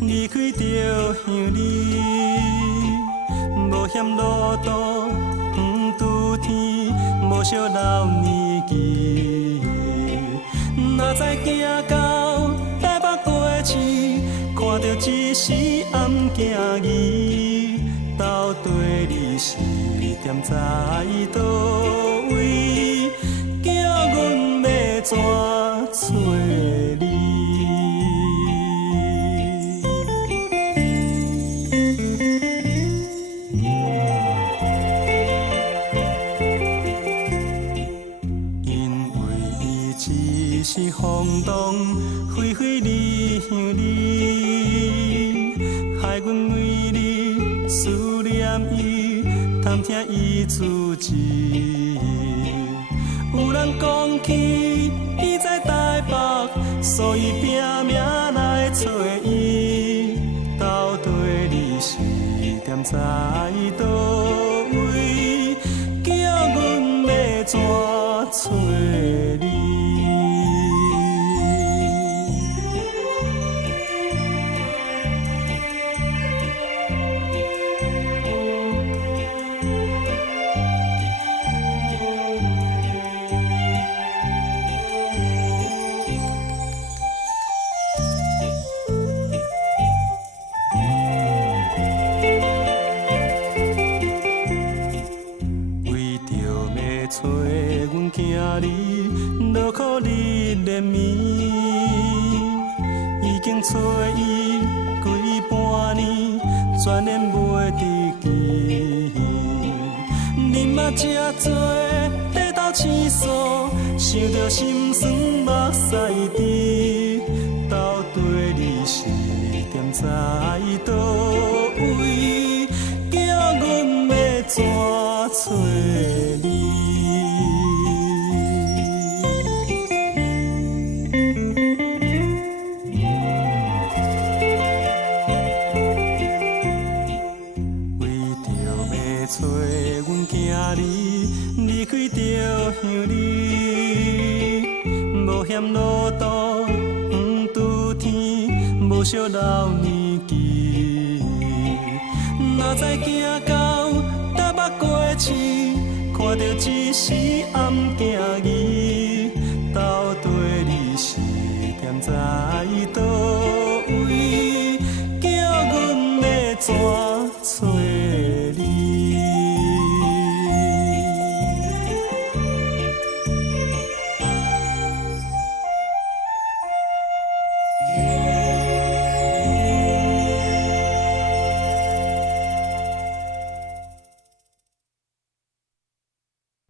离开着乡里，无嫌路途远拄天，无惜老年纪。哪知行到台北过市，看到一时暗行伊，到底你是踮在倒位？叫阮要怎找你？是风动，飞飞离乡里，害阮每日思念伊，探听伊主旨。有人讲起伊在台北，所以拼命来找伊。到底你是踮在倒位？叫阮要怎找你？找阮行里，落雨日连绵，已经找伊几半年，全然袂得见。你嘛真多低头醒诉，想着心酸目屎滴，到底你是踮在倒位？叫阮要怎找你？找阮行里，离开着乡里，无嫌路途远拄天，无惜老年纪。哪知行到台北过市，看到一时暗行伊，到底你是踮在倒位？叫阮要怎？